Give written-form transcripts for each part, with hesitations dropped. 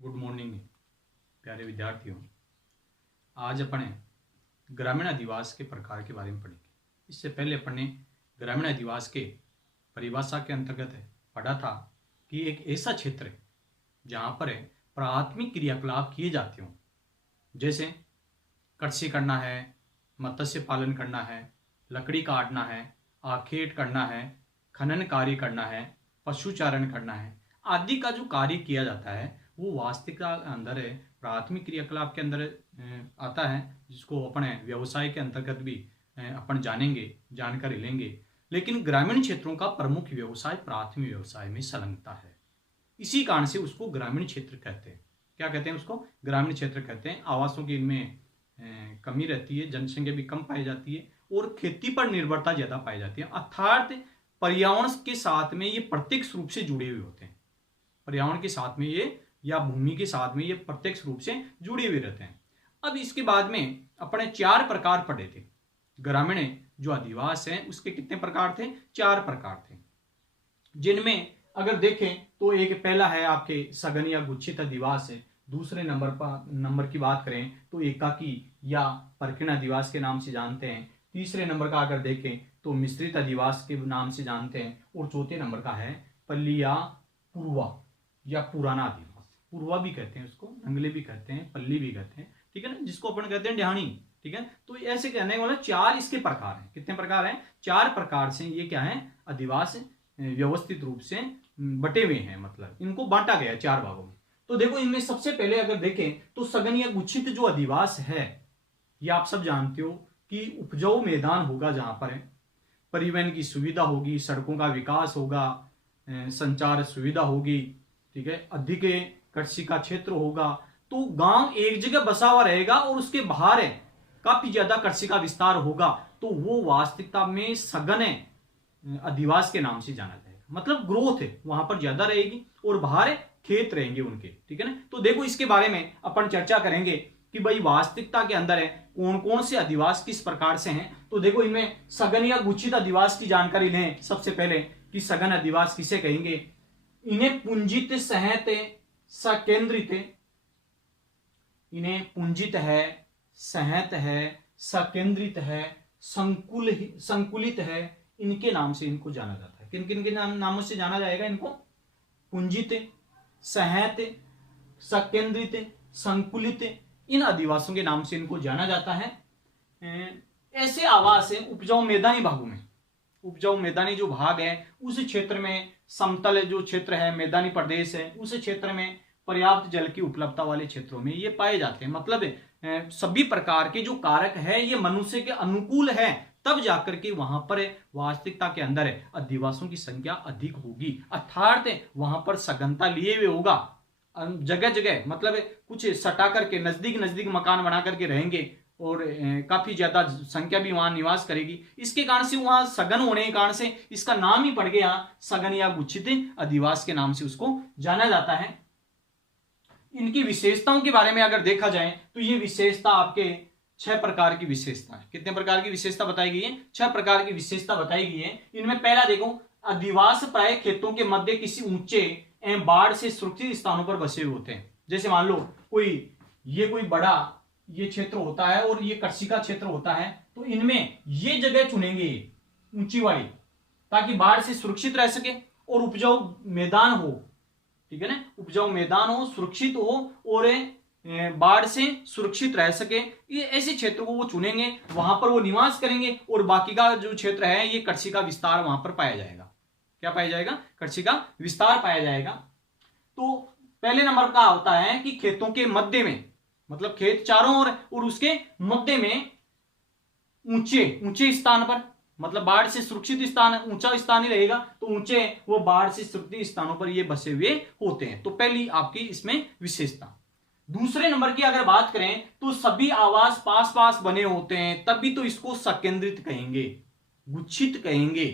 Good morning प्यारे विद्यार्थियों। आज अपने ग्रामीण अधिवास के प्रकार के बारे में पढ़ेंगे। इससे पहले अपन ने ग्रामीण अधिवास के परिभाषा के अंतर्गत पढ़ा था कि एक ऐसा क्षेत्र है जहाँ पर प्राथमिक क्रियाकलाप किए जाते हों, जैसे कृषि करना है, मत्स्य पालन करना है, लकड़ी काटना है, आखेट करना है, खनन कार्य करना है, पशुचारण करना है आदि का जो कार्य किया जाता है वो वास्तविकता अंदर प्राथमिक क्रियाकलाप के अंदर आता है, जिसको अपने व्यवसाय के अंतर्गत भी अपन जानेंगे, जानकारी लेंगे। लेकिन ग्रामीण क्षेत्रों का प्रमुख व्यवसाय प्राथमिक व्यवसाय में संलग्नता है। इसी कारण से उसको ग्रामीण क्षेत्र कहते हैं। क्या कहते हैं? उसको ग्रामीण क्षेत्र कहते हैं। आवासों की इनमें कमी रहती है, जनसंख्या भी कम पाई जाती है और खेती पर निर्भरता ज्यादा पाई जाती है। अर्थात पर्यावरण के साथ में ये प्रत्यक्ष रूप से जुड़े हुए होते हैं। पर्यावरण के साथ में ये या भूमि के साथ में ये प्रत्यक्ष रूप से जुड़े हुए रहते हैं। अब इसके बाद में अपने 4 प्रकार पढ़े थे। ग्रामीण जो अधिवास है उसके कितने प्रकार थे? 4 प्रकार थे, जिनमें अगर देखें तो एक पहला है आपके सघन या गुच्छित अधिवास है। दूसरे नंबर की बात करें तो एकाकी या परकीण अधिवास के नाम से जानते हैं। तीसरे नंबर का अगर देखें तो मिश्रित अधिवास के नाम से जानते हैं। और चौथे नंबर का है पल्ली या पूर्वा या पुराना अधिवास। पूर्वा भी कहते हैं उसको, नंगले भी कहते हैं, पल्ली भी कहते हैं, ठीक है ना, जिसको अपन कहते हैं ढ्याणी, ठीक है। तो ऐसे कहने वाला 4 इसके प्रकार हैं। कितने प्रकार हैं? 4 प्रकार से ये क्या है? अधिवास व्यवस्थित रूप से बटे हुए हैं, मतलब इनको बांटा गया है 4 भागों में। तो देखो इनमें सबसे पहले अगर देखें तो सघन या गुच्छित जो अधिवास है, ये आप सब जानते हो कि उपजाऊ मैदान होगा, जहां पर परिवहन की सुविधा होगी, सड़कों का विकास होगा, संचार सुविधा होगी, ठीक है, अधिक कृषि का क्षेत्र होगा। तो गांव एक जगह बसा हुआ रहेगा और उसके बाहर काफी ज्यादा कृषि का विस्तार होगा, तो वो वास्तविकता में सघन अधिवास के नाम से जाना जाएगा। मतलब ग्रोथ है वहां पर ज्यादा रहेगी और बाहर खेत रहेंगे उनके, ठीक है ना। तो देखो इसके बारे में अपन चर्चा करेंगे कि भाई वास्तविकता के अंदर कौन कौन से अधिवास किस प्रकार से हैं। तो देखो इनमें सघन या गुच्छित अधिवास की जानकारी लें सबसे पहले कि सघन अधिवास किसे कहेंगे। इन्हें पुंजित सहत सकेंद्रित, इन्हें पुंजित है, सहत है, सकेंद्रित है, संकुलित है, इनके नाम से इनको जाना जाता है। किन किन के नामों से जाना जाएगा इनको? पुंजित, सहत, सकेंद्रित, संकुलित, इन अधिवासों के नाम से इनको जाना जाता है। ऐसे आवास है उपजाऊ मैदानी भागों में। उपजाऊ मैदानी जो भाग है उस क्षेत्र में, समतल जो क्षेत्र है, मैदानी प्रदेश है, उस क्षेत्र में पर्याप्त जल की उपलब्धता वाले क्षेत्रों में ये पाए जाते हैं। मतलब सभी प्रकार के जो कारक है ये मनुष्य के अनुकूल है, तब जाकर के वहां पर वास्तविकता के अंदर अधिवासों की संख्या अधिक होगी। अर्थात वहां पर सघनता लिए हुए होगा, जगह जगह मतलब कुछ सटा करके नजदीक नजदीक मकान बना करके रहेंगे और काफी ज्यादा संख्या भी वहां निवास करेगी। इसके कारण से वहां सघन होने के कारण से इसका नाम ही पड़ गया सघन या गुच्छित अधिवास के नाम से उसको जाना जाता है। इनकी विशेषताओं के बारे में अगर देखा जाए तो ये विशेषता आपके 6 प्रकार की विशेषता है। कितने प्रकार की विशेषता बताई गई है? 6 प्रकार की विशेषता बताई गई है। इनमें पहला देखो, अधिवास प्राय खेतों के मध्य किसी ऊंचे एवं बाढ़ से सुरक्षित स्थानों पर बसे हुए होते हैं। जैसे मान लो कोई बड़ा ये क्षेत्र होता है और ये कृषि का क्षेत्र होता है, तो इनमें ये जगह चुनेंगे ऊंची वाली, ताकि बाढ़ से सुरक्षित रह सके और उपजाऊ मैदान हो, ठीक है ना, उपजाऊ मैदान हो, सुरक्षित हो और बाढ़ से सुरक्षित रह सके। ये ऐसे क्षेत्रों को वो चुनेंगे, वहां पर वो निवास करेंगे और बाकी का जो क्षेत्र है ये कृषि का विस्तार वहां पर पाया जाएगा। क्या पाया जाएगा? कृषि का विस्तार पाया जाएगा। तो पहले नंबर का होता है कि खेतों के मध्य में, मतलब खेत चारों ओर और उसके मध्य में ऊंचे स्थान पर, मतलब बाढ़ से सुरक्षित स्थान, ऊंचा स्थान ही रहेगा, तो ऊंचे वो बाढ़ से सुरक्षित स्थानों पर ये बसे हुए होते हैं। तो पहली आपकी इसमें विशेषता। दूसरे नंबर की अगर बात करें तो सभी आवास पास पास बने होते हैं, तभी तो इसको सकेंद्रित कहेंगे, गुच्छित कहेंगे,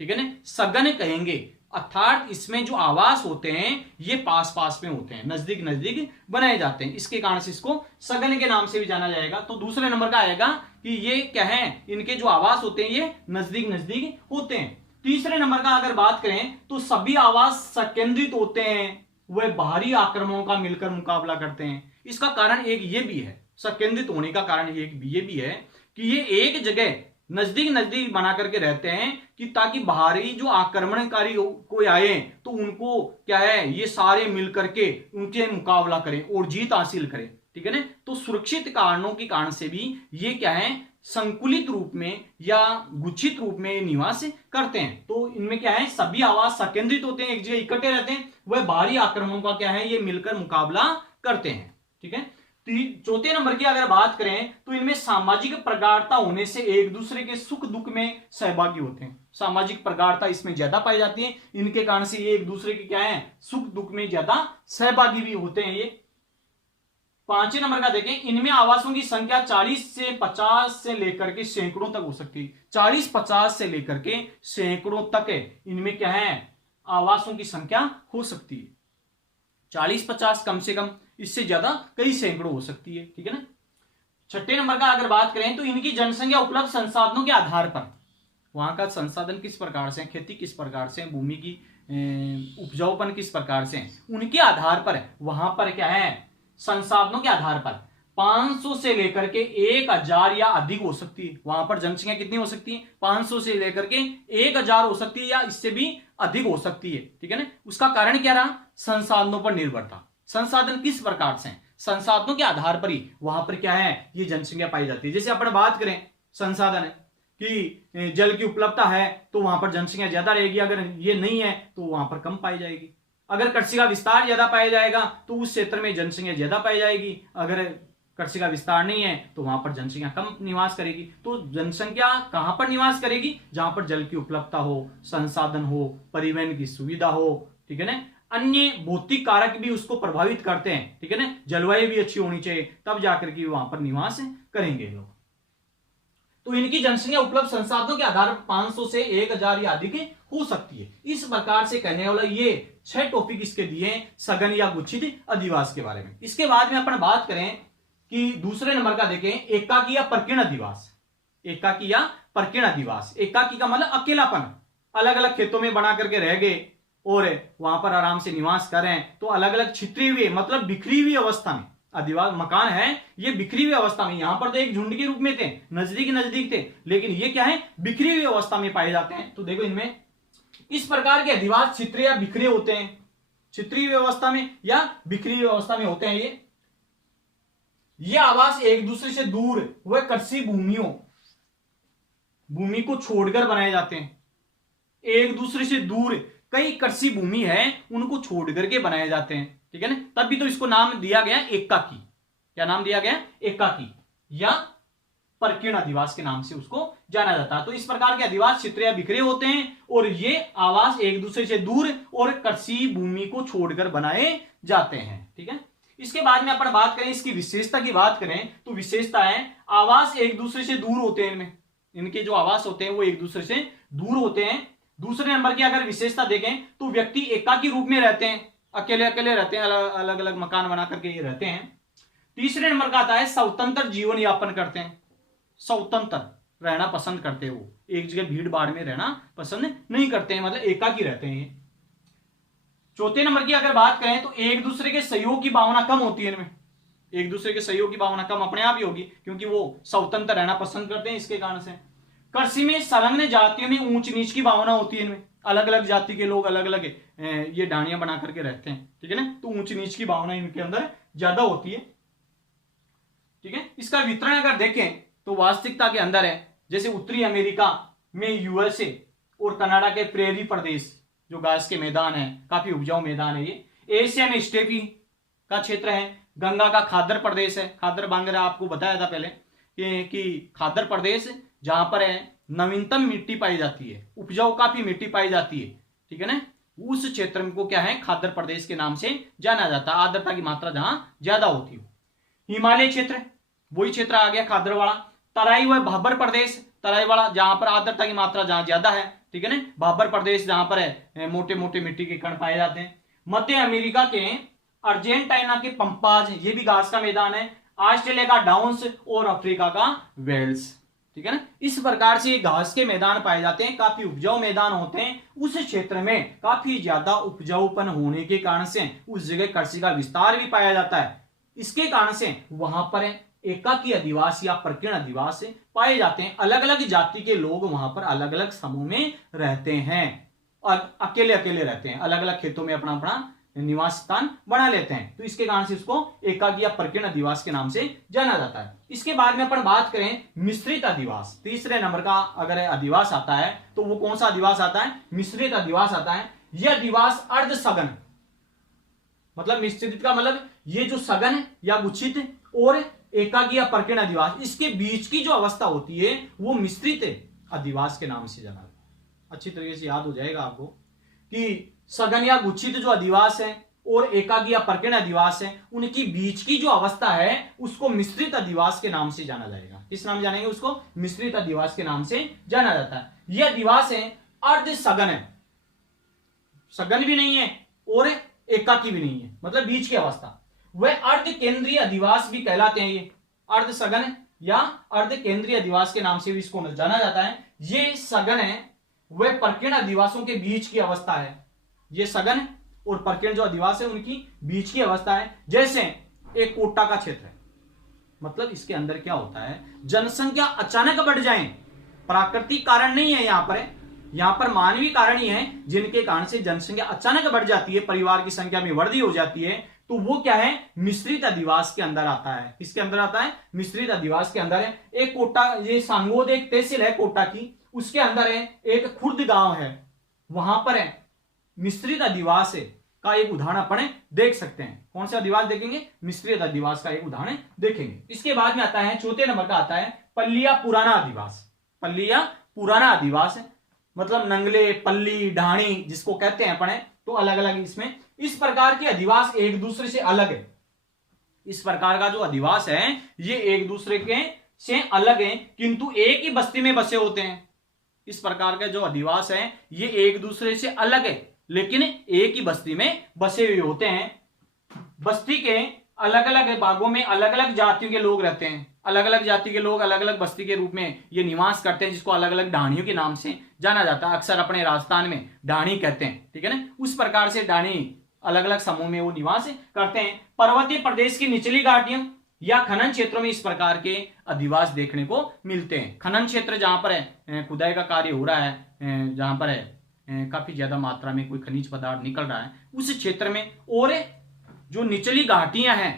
ठीक है ना, सघन कहेंगे। अर्थात इसमें जो आवास होते हैं ये पास पास में होते हैं, नजदीक नजदीक बनाए जाते हैं, इसके कारण से इसको सघन के नाम से भी जाना जाएगा। तो दूसरे नंबर का आएगा कि ये क्या है, इनके जो आवास होते हैं ये नजदीक नजदीक होते हैं। तीसरे नंबर का अगर बात करें तो सभी आवास सकेंद्रित होते हैं, वह बाहरी आक्रमणों का मिलकर मुकाबला करते हैं। इसका कारण एक ये भी है, संकेंद्रित होने का कारण एक ये भी है कि ये एक जगह नजदीक नजदीक बना करके रहते हैं कि ताकि बाहरी जो आक्रमणकारी कोई आए तो उनको क्या है, ये सारे मिलकर के उनके मुकाबला करें और जीत हासिल करें, ठीक है ना। तो सुरक्षित कारणों के कारण से भी ये क्या है, संकुलित रूप में या गुच्छित रूप में निवास करते हैं। तो इनमें क्या है, सभी आवास संकेंद्रित होते हैं, एक जगह इकट्ठे रहते हैं, वह बाहरी आक्रमणों का क्या है, ये मिलकर मुकाबला करते हैं, ठीक है। चौथे नंबर की अगर बात करें तो इनमें सामाजिक प्रगाढ़ता होने से एक दूसरे के सुख दुख में सहभागी होते हैं। सामाजिक प्रगाढ़ता इसमें ज्यादा पाई जाती है, इनके कारण से ये एक दूसरे के क्या है, सुख दुख में ज्यादा सहभागी भी होते हैं ये। पांचवें नंबर का देखें, इनमें आवासों की संख्या 40 से 50 से लेकर के सैकड़ों तक हो सकती है। 40-50 से लेकर के सैकड़ों तक इनमें क्या है, आवासों की संख्या हो सकती है। 40-50 कम से कम, इससे ज्यादा कई सैकड़ों हो सकती है, ठीक है ना। छठे नंबर का अगर बात करें तो इनकी जनसंख्या उपलब्ध संसाधनों के आधार पर, वहां का संसाधन किस प्रकार से, खेती किस प्रकार से, भूमि की उपजाऊपन किस प्रकार से, उनके आधार पर वहां पर क्या है, संसाधनों के आधार पर 500 से लेकर के 1000 या अधिक हो सकती है। वहां पर जनसंख्या कितनी हो सकती है, 500 से लेकर के 1000 हो सकती है या इससे भी अधिक हो सकती है, ठीक है ना। उसका कारण क्या रहा, संसाधनों पर निर्भरता। संसाधन किस प्रकार से, संसाधनों के आधार पर ही वहां पर क्या है, ये जनसंख्या पाई जाती है। जैसे अपन बात करें संसाधन है कि जल की उपलब्धता है तो वहां पर जनसंख्या ज्यादा रहेगी, अगर ये नहीं है तो वहां पर कम पाई जाएगी। अगर कृषि का विस्तार ज्यादा पाया जाएगा तो उस क्षेत्र में जनसंख्या ज्यादा पाई जाएगी, अगर कृषि का विस्तार नहीं है तो वहां पर जनसंख्या कम निवास करेगी। तो जनसंख्या कहां पर निवास करेगी, जहां पर जल की उपलब्धता हो, संसाधन हो, परिवहन की सुविधा हो, ठीक है ना। अन्य भौतिक कारक भी उसको प्रभावित करते हैं, ठीक है ना। जलवायु भी अच्छी होनी चाहिए, तब जाकर के वहां पर निवास करेंगे लोग। तो इनकी जनसंख्या उपलब्ध संसाधनों के आधार पर 500 से 1000 या अधिक हो सकती है। इस प्रकार से कहने वाला ये 6 टॉपिक इसके दिए सघन या गुच्छित अधिवास के बारे में। इसके बाद में अपन बात करें कि दूसरे नंबर का देखें, एकाकी या परकीर्ण अधिवास। एकाकी या परकीर्ण अधिवास, एकाकी का मतलब अकेलापन, अलग अलग खेतों में बना करके रह गए और वहां पर आराम से निवास करें, तो अलग अलग छितरी हुए मतलब बिखरी हुई अवस्था में अधिवास मकान है, ये बिखरी हुई अवस्था में, यहां पर तो एक झुंड के रूप में थे, नजदीक नजदीक थे, लेकिन ये क्या है, बिखरी हुई अवस्था में पाए जाते हैं। तो देखो इनमें इस प्रकार के अधिवास छितरे या बिखरे होते हैं, छितरी हुई अवस्था में या बिखरी हुई अवस्था में होते हैं। ये आवास एक दूसरे से दूर व कृषि भूमि को छोड़कर बनाए जाते हैं। एक दूसरे से दूर कई कृषि भूमि है उनको छोड़ करके बनाए जाते हैं, ठीक है ना। तभी तो इसको नाम दिया गया एकाकी। क्या नाम दिया गया, एकाकी या परकीर्ण अधिवास के नाम से उसको जाना जाता है। तो इस प्रकार के अधिवास छितरे या बिखरे होते हैं और ये आवास एक दूसरे से दूर और कृषि भूमि को छोड़कर बनाए जाते हैं, ठीक है। इसके बाद में अपन बात करें इसकी विशेषता की बात करें तो विशेषता है आवास एक दूसरे से दूर होते हैं, इनमें इनके जो आवास होते हैं वो एक दूसरे से दूर होते हैं। दूसरे नंबर की अगर विशेषता देखें तो व्यक्ति एकाकी रूप में रहते हैं, अकेले अकेले रहते हैं, अलग अलग मकान बना करके ये रहते हैं। तीसरे नंबर का आता है स्वतंत्र जीवन यापन करते हैं, स्वतंत्र रहना पसंद करते हैं, वो एक जगह भीड़ भाड़ में रहना पसंद नहीं करते हैं, मतलब एकाकी रहते हैं। चौथे नंबर की अगर बात करें तो एक दूसरे के सहयोग की भावना कम होती है इनमें, एक दूसरे के सहयोग की भावना कम अपने आप ही होगी क्योंकि वो स्वतंत्र रहना पसंद करते हैं, इसके कारण से। कृषि में संलग्न जातियों में ऊंच नीच की भावना होती है इनमें, अलग अलग जाति के लोग अलग अलग ये ढाणियां बना करके रहते हैं, ठीक है ना। तो ऊंच नीच की भावना इनके अंदर ज्यादा होती है, ठीक है। इसका वितरण अगर देखें तो वास्तविकता के अंदर है, जैसे उत्तरी अमेरिका में यूएसए और कनाडा के प्रेरी प्रदेश जो घास के मैदान है, काफी उपजाऊ मैदान है ये। एशिया में स्टेपी का क्षेत्र है, गंगा का खादर प्रदेश है, खादर बांगरा आपको बताया था पहले कि खादर प्रदेश जहां पर है नवीनतम मिट्टी पाई जाती है, उपजाऊ काफी मिट्टी पाई जाती है, ठीक है ना। उस क्षेत्र को क्या है, खादर प्रदेश के नाम से जाना जाता है, आर्द्रता की मात्रा जहां ज्यादा होती हो। हिमालय क्षेत्र वही क्षेत्र आ गया खादर वाला। तराई व भाबर प्रदेश, तराई वाला जहां पर आर्द्रता की मात्रा जहां ज्यादा है, ठीक है ना। भाबर प्रदेश जहां पर है मोटे मोटे मिट्टी के कण पाए जाते हैं। मध्य अमेरिका के अर्जेंटीना के पंपाज, ये भी घास का मैदान है। ऑस्ट्रेलिया का डाउन्स और अफ्रीका का वेल्स, ठीक है ना। इस प्रकार से ये घास के मैदान पाए जाते हैं, काफी उपजाऊ मैदान होते हैं। उस क्षेत्र में काफी ज्यादा उपजाऊपन होने के कारण से उस जगह कृषि का विस्तार भी पाया जाता है। इसके कारण से वहां पर एकाकी आदिवासी या प्रकीर्ण आदिवासी पाए जाते हैं। अलग अलग जाति के लोग वहां पर अलग अलग समूह में रहते हैं और अकेले अकेले रहते हैं, अलग अलग खेतों में अपना अपना निवास स्थान बना लेते हैं। तो इसके कारण से इसको एकाकी या प्रकीर्ण आदिवास के नाम से जाना जाता है। इसके बाद में अपन बात करें मिश्रित आदिवास, तीसरे नंबर का अगर आदिवास आता है तो वो कौन सा आदिवास आता है? मिश्रित आदिवास आता है। यह आदिवास अर्ध सघन, मतलब मिश्रित का मतलब ये जो सघन या गुच्छित और एकाकी या प्रकीर्ण आदिवास, इसके बीच की जो अवस्था होती है वो मिश्रित आदिवास के नाम से जाना जाता है। अच्छी तरीके से याद हो जाएगा आपको कि सघन या गुच्छित जो आदिवास है और एकाकी या प्रकीर्ण आदिवास है, उनकी बीच की जो अवस्था है उसको मिश्रित आदिवास के नाम से जाना जाएगा। किस नाम जानेंगे उसको? मिश्रित आदिवास के नाम से जाना जाता है। यह आदिवास है अर्ध सघन है, सघन भी नहीं है और एकाकी भी नहीं है, मतलब बीच की अवस्था। वह अर्ध केंद्रीय आदिवास भी कहलाते हैं। ये अर्ध सघन या अर्ध केंद्रीय आदिवास के नाम से भी इसको जाना जाता है। ये सघन है, वह प्रकीर्ण आदिवासों के बीच की अवस्था है। ये सघन और प्रकीर्ण जो आदिवास है उनकी बीच की अवस्था है। जैसे एक कोटा का क्षेत्र है, मतलब इसके अंदर क्या होता है, जनसंख्या अचानक बढ़ जाए, प्राकृतिक कारण नहीं है यहां पर मानवीय कारण ही है, जिनके कारण से जनसंख्या अचानक बढ़ जाती है, परिवार की संख्या में वृद्धि हो जाती है, तो वो क्या है? मिश्रित आदिवास के अंदर आता है। किसके अंदर आता है? मिश्रित आदिवास के अंदर है। एक कोटा, ये सांगोद एक तहसील है कोटा की, उसके अंदर है एक खुर्द गांव है, वहां पर है मिश्रित आदिवास का एक उदाहरण अपन देख सकते हैं। कौन सा आदिवास देखेंगे? मिश्रित आदिवास का एक उदाहरण देखेंगे। इसके बाद में आता है चौथे नंबर का आता है पल्लिया पुराना आदिवास। पल्लिया पुराना आदिवास है, मतलब नंगले, पल्ली, ढाणी जिसको कहते हैं अपन, तो अलग अलग इसमें इस प्रकार के आदिवास एक दूसरे से अलग है। इस प्रकार का जो आदिवास है ये एक दूसरे के से अलग है, किंतु एक ही बस्ती में बसे होते हैं। इस प्रकार के जो आदिवास हैं ये एक दूसरे से अलग है, लेकिन एक ही बस्ती में बसे हुए होते हैं। बस्ती के अलग अलग भागों में अलग अलग जातियों के लोग रहते हैं। अलग अलग जाति के लोग अलग अलग बस्ती के रूप में ये निवास करते हैं, जिसको अलग अलग ढाणियों के नाम से जाना जाता है। अक्सर अपने राजस्थान में ढाणी कहते हैं, ठीक है ना। उस प्रकार से ढाणी अलग अलग समूह में वो निवास करते हैं। पर्वतीय प्रदेश की निचली घाटियों या खनन क्षेत्रों में इस प्रकार के आदिवास देखने को मिलते हैं। खनन क्षेत्र जहां पर है, खुदाई का कार्य हो रहा है, जहां पर है काफी ज्यादा मात्रा में कोई खनिज पदार्थ निकल रहा है, उस क्षेत्र में। और जो निचली घाटियां हैं,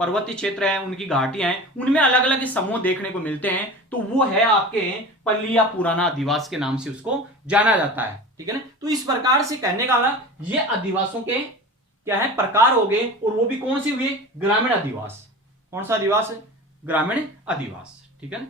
पर्वतीय क्षेत्र है, उनकी घाटियां हैं, उनमें अलग अलग समूह देखने को मिलते हैं, तो वो है आपके पल्लिया पुराना आदिवास के नाम से उसको जाना जाता है, ठीक है ना। तो इस प्रकार से कहने का ये आदिवासों के क्या है? प्रकार हो गए, और वो भी कौन से हुए? ग्रामीण आदिवास। कौन सा आदिवास है? ग्रामीण आदिवास, ठीक है ना।